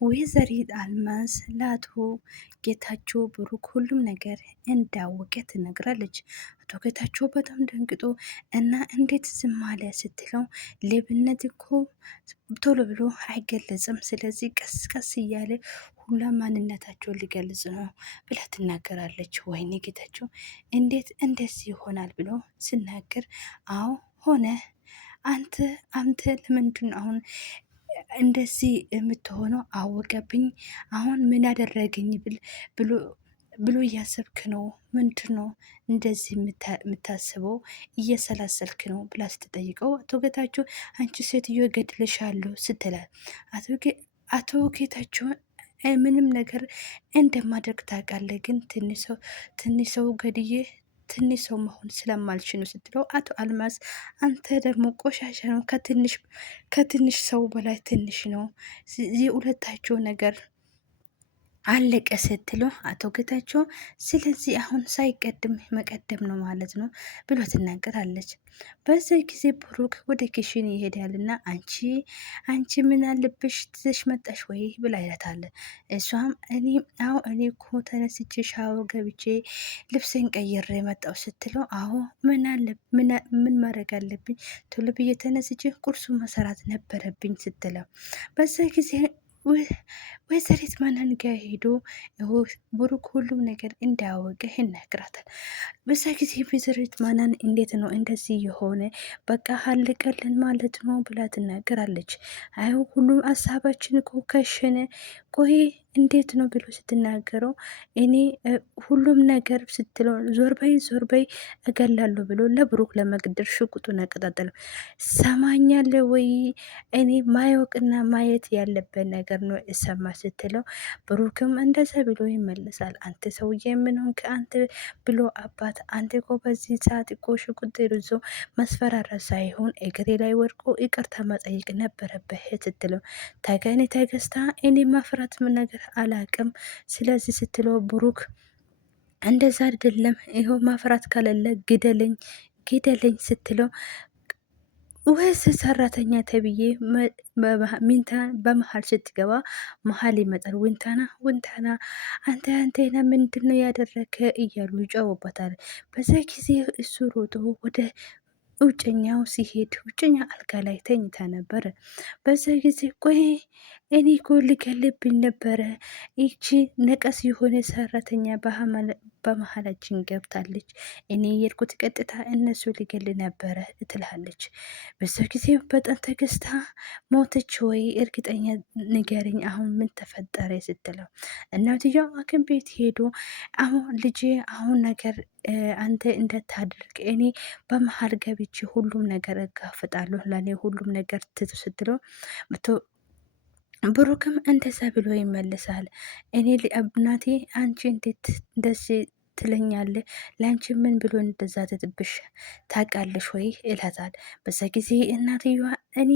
ወይዘሪት አልማዝ ለአቶ ጌታቸው ብሩክ ሁሉም ነገር እንዳወቀ ትነግራለች። አቶ ጌታቸው በጣም ደንግጦ እና እንዴት ዝም አለ ስትለው ሌብነት እኮ ቶሎ ብሎ አይገለጽም፣ ስለዚህ ቀስ ቀስ እያለ ሁላ ማንነታቸውን ሊገልጽ ነው ብላ ትናገራለች። ወይኔ ጌታቸው እንዴት እንደዚህ ይሆናል ብሎ ስናገር አዎ ሆነ አንተ ለምንድን አሁን እንደዚህ የምትሆነው? አወቀብኝ አሁን ምን ያደረገኝ ብሎ እያሰብክ ነው? ምንድን ነው እንደዚህ የምታስበው? እየሰላሰልክ ነው ብላ ስትጠይቀው አቶ ጌታቸው አንቺ ሴትዮ ገድልሻለሁ ስትላል አቶ ጌታቸው ምንም ነገር እንደማደርግ ታውቃለህ፣ ግን ትንሽ ሰው ገድዬ ትንሽ ሰው መሆን ስለማልች ነው ስትለው አቶ አልማዝ አንተ ደግሞ ቆሻሻ ነው፣ ከትንሽ ሰው በላይ ትንሽ ነው የሁለታቸው ነገር አለቀ ስትለው አቶ ጌታቸው ስለዚህ አሁን ሳይቀድም መቀደም ነው ማለት ነው ብሎ ትናገራለች። በዚህ ጊዜ ብሩክ ወደ ኪሽን ይሄዳልና አንቺ ምን አለብሽ ትዘሽ መጣሽ ወይ ብላ ይላታል። እሷም እኔ እኮ ተነስቼ ሻወር ገብቼ ልብሴን ቀይሬ መጣው ስትለው አዎ ምን ማድረግ አለብኝ ቶሎ ብዬ ተነስቼ ቁርሱ መሰራት ነበረብኝ ስትለው በዛ ጊዜ ወይዘሪት ማናን ጋ ሄዶ ብሩክ ሁሉም ነገር እንዳያወቀ ይነግራታል። በዛ ጊዜ ወይዘሪት ማናን እንዴት ነው እንደዚህ የሆነ በቃ አለቀልን ማለት ነው ብላ ትናገራለች። አይ ሁሉም ሀሳባችን እኮ ከሸነ ቆይ እንዴት ነው ብሎ ስትናገረው እኔ ሁሉም ነገር ስትለው ዞር በይ እገላለሁ ብሎ ለብሩክ ለመግደል ሽጉጡን አቀጣጠለው። ሰማኛለ ወይ እኔ ማየወቅና ማየት ያለበት ነገር ነው እሰማ ስትለው ብሩክም እንደዛ ብሎ ይመልሳል። አንተ ሰውዬ ምን ሆንክ አንተ ብሎ አባት አንተ እኮ በዚህ ሰዓት እኮ ሽጉጥ ይዞ መስፈራራት ሳይሆን እግሬ ላይ ወድቆ ይቅርታ መጠየቅ ነበረብህ ስትለው ተገኔ ተገዝታ እኔ ማፍራት ምን ነገር አላቅም ስለዚህ ስትለው ብሩክ እንደዛ አይደለም ይኸው ማፍራት ከሌለ ግደለኝ ስትለው ወይስ ሰራተኛ ተብዬ ሚንታ በመሀል ስትገባ መሀል ይመጣል። ውንታና አንቴና ምንድን ነው ያደረገ እያሉ ይጫወባታል። በዛ ጊዜ እሱ ሮጦ ወደ ውጭኛው ሲሄድ ውጭኛ አልጋ ላይ ተኝታ ነበረ። በዛ ጊዜ ቆይ እኔ እኮ ልገልብኝ ነበረ ይቺ ነቀስ የሆነ ሰራተኛ በመሀላችን ገብታለች፣ እኔ የሄድኩት ቀጥታ እነሱ ሊገል ነበረ ትላለች። በዛ ጊዜ በጣም ተገዝታ ሞተች ወይ እርግጠኛ ንገርኝ አሁን ምን ተፈጠረ ስትለው እናትየው ሐኪም ቤት ሄዶ አሁን ልጄ አሁን ነገር አንተ እንደታድርግ እኔ በመሀል ገብቼ ሁሉም ነገር እጋፍጣለሁ ለእኔ ሁሉም ነገር ትቱ ስትለው ብሩክም እንደዛ ብሎ ይመልሳል። እኔ እናቴ አንቺ እንዴት እንደዚህ ትለኛለ? ለአንቺ ምን ብሎ እንደዛ ትጥብሽ ታውቃለሽ ወይ ይላታል። በዛ ጊዜ እናትየዋ እኔ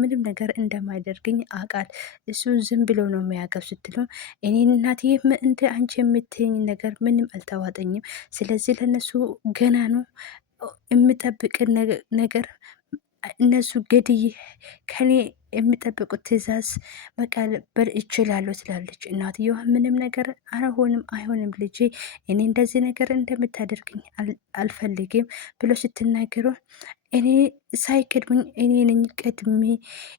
ምንም ነገር እንደማይደርግኝ አቃል እሱ ዝም ብሎ ነው የሚያገብ ስትለው እኔ እናቴ እንደ አንቺ የምትይኝ ነገር ምንም አልተዋጠኝም፣ ስለዚህ ለነሱ ገና ነው የምጠብቅ ነገር እነሱ ገድዬ ከኔ የሚጠብቁት ትዕዛዝ መቀበል ይችላሉ ትላለች። እናትየዋ ምንም ነገር አይሆንም ልጄ እኔ እንደዚህ ነገር እንደምታደርግኝ አልፈልግም ብሎ ስትናገረው እኔ ሳይቀድሙኝ እኔ ነኝ ቀድሜ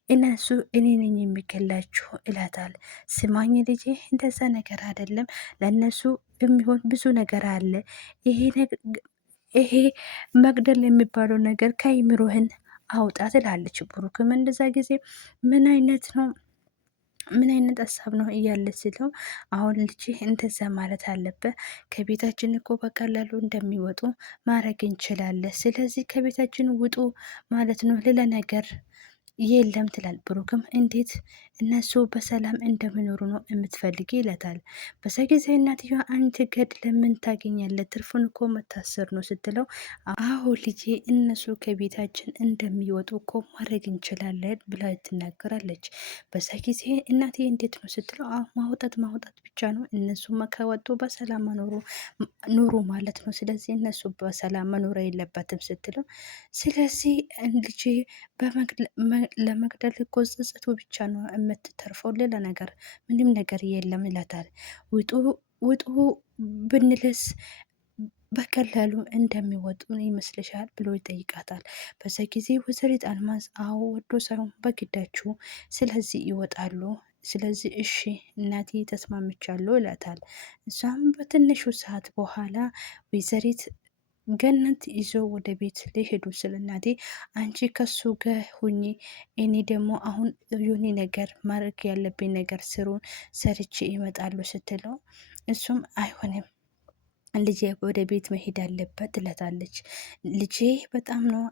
እነሱ እኔ ነኝ የሚገላችሁ ይላታል። ስማኝ ልጄ እንደዛ ነገር አይደለም፣ ለእነሱ የሚሆን ብዙ ነገር አለ። ይሄ መግደል የሚባለው ነገር ከአይምሮህን አውጣ ትላለች። ብሩክም እንደዛ ጊዜ ምን አይነት ነው ምን አይነት ሀሳብ ነው እያለ ስለው አሁን ልጅ እንደዛ ማለት አለበት፣ ከቤታችን እኮ በቀላሉ እንደሚወጡ ማድረግ እንችላለን፣ ስለዚህ ከቤታችን ውጡ ማለት ነው ሌላ ነገር የለም ትላል። ብሩክም እንዴት እነሱ በሰላም እንደሚኖሩ ነው የምትፈልጊ ይለታል። በዛ ጊዜ እናትየዋ አንተ ገድ ለምን ታገኛለህ? ትርፉን እኮ መታሰር ነው ስትለው አዎ ልጄ እነሱ ከቤታችን እንደሚወጡ እኮ ማድረግ እንችላለን ብላ ትናገራለች። በዛ ጊዜ እናቴ እንዴት ነው ስትለው ማውጣት ብቻ ነው፣ እነሱ ከወጡ በሰላም ኑሩ ማለት ነው፣ ስለዚህ እነሱ በሰላም መኖር የለበትም ስትለው ስለዚህ ልጄ ለመግደል እኮ ጸጸቱ ብቻ ነው የምትተርፈው፣ ሌላ ነገር ምንም ነገር የለም ይላታል። ውጡ ውጡ ብንልስ በቀላሉ እንደሚወጡ ይመስልሻል ብሎ ይጠይቃታል። በዛ ጊዜ ወይዘሪት አልማዝ አዎ ወዶ ሳይሆን በግዳችሁ ስለዚህ ይወጣሉ። ስለዚህ እሺ እናቴ ተስማምቻለሁ ይላታል። እሷም በትንሹ ሰዓት በኋላ ወይዘሪት ገነት ይዞ ወደ ቤት ሊሄዱ ስለ እናቴ አንቺ ከሱ ጋር ሁኚ፣ እኔ ደግሞ አሁን የሆነ ነገር ማድረግ ያለብኝ ነገር ስሩን ሰርቼ ይመጣሉ ስትለው እሱም አይሆንም ልጄ ወደ ቤት መሄድ አለበት ትላታለች። ልጄ በጣም ነው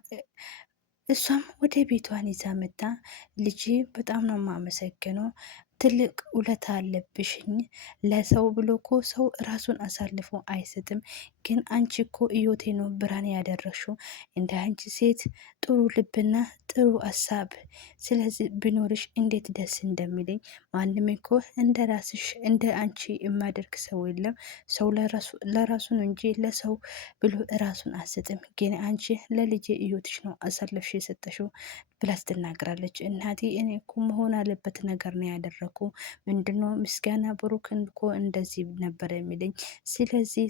እሷም ወደ ቤቷን ይዛ መጣ። ልጄ በጣም ነው የማመሰግነው ትልቅ ውለታ አለብሽኝ። ለሰው ብሎ እኮ ሰው ራሱን አሳልፎ አይሰጥም። ግን አንቺ እኮ እዮቴ ነው ብርሃን ያደረግሽው። እንደ አንቺ ሴት ጥሩ ልብና ጥሩ ሀሳብ ስለዚህ ቢኖርሽ እንዴት ደስ እንደሚለኝ። ማንም እኮ እንደ ራስሽ እንደ አንቺ የማደርግ ሰው የለም። ሰው ለራሱ ነው እንጂ ለሰው ብሎ ራሱን አሰጥም። ግን አንቺ ለልጄ እዮትሽ ነው አሳልፍሽ የሰጠሽው ብላ ትናገራለች። እናቴ እኔ እኮ መሆን አለበት ነገር ነው ያደረኩ። ምንድነው ምስጋና ብሩክን እኮ እንደዚህ ነበር የሚለኝ። ስለዚህ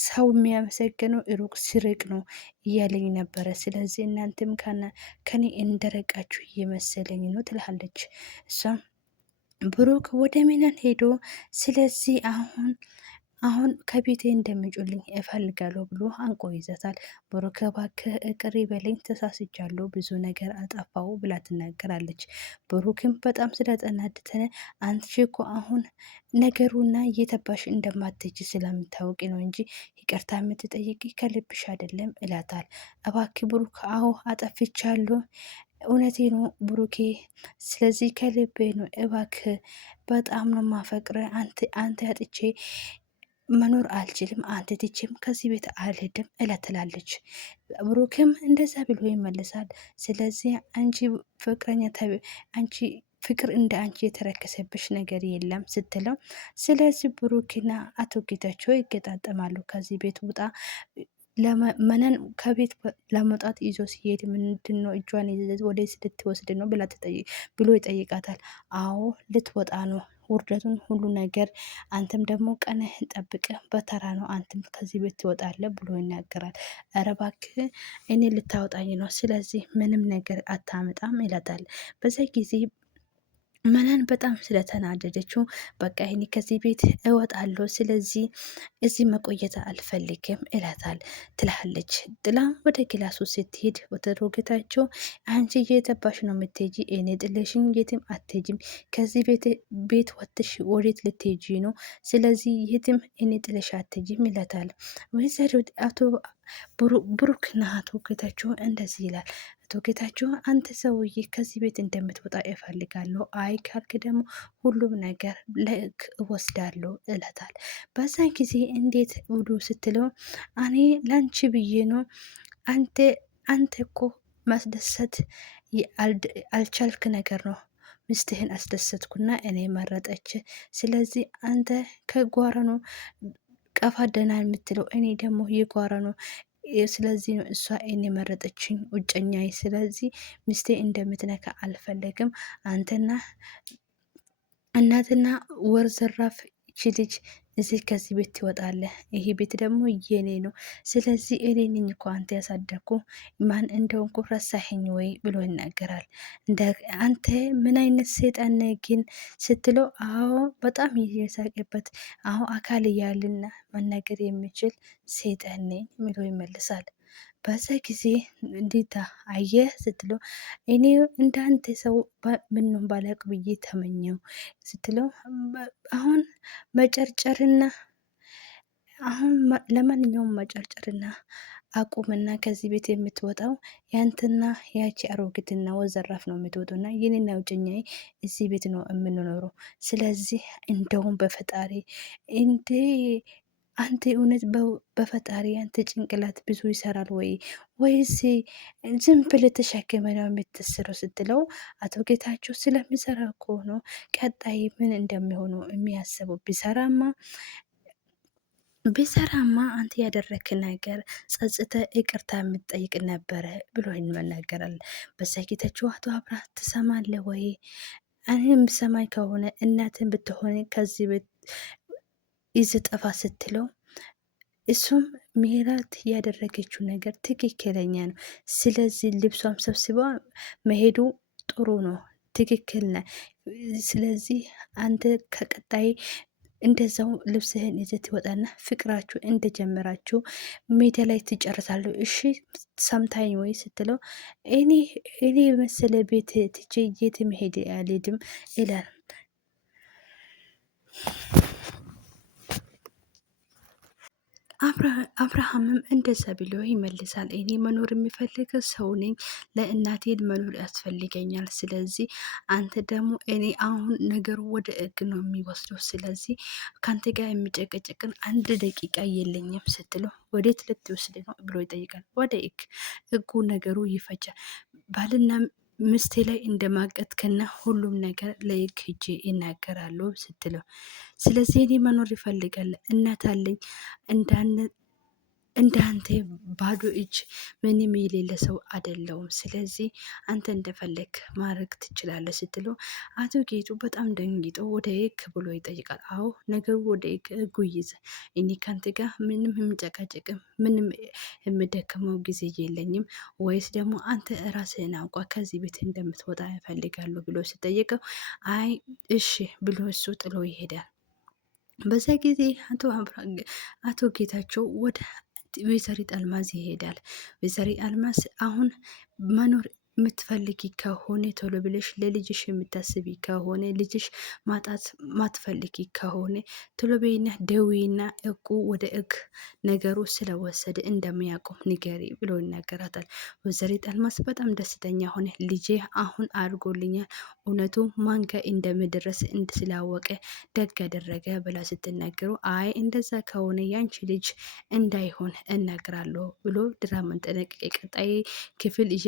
ሰው የሚያመሰግነው ሩቅ ሲርቅ ነው እያለኝ ነበረ። ስለዚህ እናንተም ከኔ እንደረቃችሁ እየመሰለኝ ነው ትላለች። እሷም ብሩክ ወደ ሚናን ሄዶ ስለዚህ አሁን ከቤቴ እንደሚጮልኝ እፈልጋለሁ ብሎ አንቆ ይዘታል። ብሩክ እባክህ ይቅር በለኝ ተሳስቻለሁ፣ ብዙ ነገር አጠፋው ብላ ትናገራለች። ብሩክም በጣም ስለተናደደ አንቺ እኮ አሁን ነገሩና እየተባሽ እንደማትጅ ስለምታውቂ ነው እንጂ ይቅርታ የምትጠይቂ ከልብሽ አይደለም ይላታል። እባክህ ብሩክ አዎ አጠፍቻለሁ፣ እውነቴ ነው ብሩኬ፣ ስለዚህ ከልቤ ነው፣ እባክህ በጣም ነው ማፈቅረ አንተ ያጥቼ መኖር አልችልም፣ አንተ ትቼም ከዚህ ቤት አልሄድም እላትላለች። ብሩክም እንደዛ ብሎ ይመልሳል። ስለዚህ አንቺ ፍቅረኛ አንቺ ፍቅር እንደ አንቺ የተረከሰብሽ ነገር የለም ስትለው፣ ስለዚህ ብሩክና አቶ ጌታቸው ይገጣጠማሉ። ከዚህ ቤት ውጣ መነን ከቤት ለመውጣት ይዞ ሲሄድ ምንድን ነው እጇን ወደ ልትወስድ ነው ብሎ ይጠይቃታል። አዎ ልትወጣ ነው ውርደቱን ሁሉ ነገር አንተም ደግሞ ቀንህን ጠብቀህ በተራ ነው አንተም ከዚህ ቤት ትወጣለህ ብሎ ይናገራል። ኧረ እባክህ እኔ ልታወጣኝ ነው፣ ስለዚህ ምንም ነገር አታመጣም ይላታል። በዛ ጊዜ መናን በጣም ስለተናደደችው በቃ ይሄኔ ከዚህ ቤት እወጣለሁ፣ ስለዚህ እዚህ መቆየት አልፈልግም ይላታል ትላለች። ጥላ ወደ ክላሱ ስትሄድ ወደ ሮጌታቸው አንቺ እየተባሽ ነው የምትሄጂ? እኔ ጥለሽኝ የትም አትሄጂም። ከዚህ ቤት ወጥሽ ወዴት ልትሄጂ ነው? ስለዚህ የትም እኔ ጥለሽ አትሄጂም ይላታል። ወይዘሮ አቶ ብሩክና አቶ ጌታቸው እንደዚህ ይላል። አቶ ጌታቸው አንተ ሰውዬ ከዚህ ቤት እንደምትወጣ እፈልጋለሁ፣ አይ ካልክ ደግሞ ሁሉም ነገር ለህግ እወስዳለሁ እለታል። በዛ ጊዜ እንዴት ውዱ ስትለው እኔ ላንቺ ብዬ ነው አንተ እኮ ማስደሰት አልቻልክ ነገር ነው ሚስትህን አስደሰትኩና እኔ መረጠች። ስለዚህ አንተ ከጓረ ነው ቀፋ ደህና የምትለው እኔ ደግሞ የጓረ ነው። ስለዚህ ነው እሷ እኔ መረጠችኝ ውጨኛዬ። ስለዚህ ሚስቴ እንደምትነካ አልፈለግም። አንተና እናትና ወር ዘራፍ ይቺ ልጅ እዚህ ከዚህ ቤት ትወጣለህ። ይሄ ቤት ደግሞ የኔ ነው። ስለዚህ እኔ ነኝ እኮ አንተ ያሳደግኩ ማን እንደሆንኩ ረሳኸኝ ወይ ብሎ ይናገራል። አንተ ምን አይነት ሰይጣን ግን ስትለው፣ አዎ በጣም እየሳቀበት አሁ አካል እያልና መናገር የሚችል ሰይጣን ነኝ ብሎ ይመልሳል። በዛ ጊዜ እንዴት አየህ ስትለው፣ እኔ እንዳንተ ሰው ምንም ባላቅ ብዬ ተመኘው ስትለው፣ አሁን መጨርጨርና አሁን ለማንኛውም መጨርጨርና አቁምና ከዚህ ቤት የምትወጣው ያንተና ያቺ አሮጊትና ወዘራፍ ነው የምትወጡና የኔና ውጭኛዬ እዚህ ቤት ነው የምንኖረው። ስለዚህ እንደውም በፈጣሪ እንዴ አንተ እውነት በፈጣሪ አንተ ጭንቅላት ብዙ ይሰራል ወይስ ዝም ብለህ ተሸክመ ነው የምትስረው ስትለው፣ አቶ ጌታቸው ስለሚሰራ እኮ ነው ቀጣይ ምን እንደሚሆኑ የሚያስበው። ቢሰራማ ቢሰራማ አንተ ያደረክ ነገር ጸጽተ ይቅርታ የምትጠይቅ ነበረ ብሎ ይመናገራል። በዛ ጌታቸው አቶ አብርሃ ትሰማለህ ወይ? እኔም ሰማይ ከሆነ እናትን ብትሆን ከዚህ ቤት ይዝ ጠፋ ስትለው እሱም ሜላት ያደረገችው ነገር ትክክለኛ ነው። ስለዚህ ልብሷም ሰብስባ መሄዱ ጥሩ ነው፣ ትክክል ነ። ስለዚህ አንተ ከቀጣይ እንደዛው ልብስህን ይዘህ ትወጣና ፍቅራችሁ እንደጀመራችሁ ሜዳ ላይ ትጨርሳለሁ። እሺ ሰምታኝ ወይ ስትለው እኔ መሰለ ቤት ትቼ የት መሄድ አልሄድም ይላል። አብርሃምም እንደዛ ብሎ ይመልሳል። እኔ መኖር የሚፈልገው ሰው ነኝ፣ ለእናቴ መኖር ያስፈልገኛል። ስለዚህ አንተ ደግሞ እኔ አሁን ነገሩ ወደ ህግ ነው የሚወስደው። ስለዚህ ከአንተ ጋር የሚጨቀጨቅን አንድ ደቂቃ የለኝም ስትለው ወዴት ልትወስድ ነው ብሎ ይጠይቃል። ወደ ህጉ ነገሩ ይፈጃል። ባልና ምስቴ ላይ እንደማቀትክና ሁሉም ነገር ለህግ ሄጄ ይናገራሉ ስትለው ስለዚህ እኔ መኖር ይፈልጋል፣ እናት አለኝ፣ እንዳንተ ባዶ እጅ ምንም የሌለ ሰው አይደለውም። ስለዚህ አንተ እንደፈለግ ማድረግ ትችላለህ ስትለው አቶ ጌቱ በጣም ደንጊጦ ወደ ህግ ብሎ ይጠይቃል። አዎ ነገሩ ወደ ህጉ ይዘ እኔ ከአንተ ጋር ምንም የምጨቃጨቅም ምንም የምደክመው ጊዜ የለኝም፣ ወይስ ደግሞ አንተ ራስህን አውቋ ከዚህ ቤት እንደምትወጣ ይፈልጋሉ ብሎ ሲጠይቀው አይ እሺ ብሎ እሱ ጥሎ ይሄዳል። በዛ ጊዜ አቶ ጌታቸው ወደ ወይዘሪት አልማዝ ይሄዳል። ወይዘሪት አልማዝ አሁን መኖር የምትፈልጊ ከሆነ ቶሎ ብለሽ ለልጅሽ የምታስቢ ከሆነ ልጅሽ ማጣት ማትፈልጊ ከሆነ ቶሎ በይና ደዊና እቁ ወደ እግ ነገሩ ስለወሰደ እንደሚያቆም ንገሪ ብሎ ይናገራታል። ወይዘሪት አልማዝ በጣም ደስተኛ ሆነ። ልጄ አሁን አድርጎልኛል፣ እውነቱ ማንከ እንደምድረስ ስላወቀ ደግ ያደረገ ብላ ስትናገሩ አይ እንደዛ ከሆነ ያንቺ ልጅ እንዳይሆን እናገራለሁ ብሎ ድራማን ጠነቅቄ ቀጣይ ክፍል ይዤ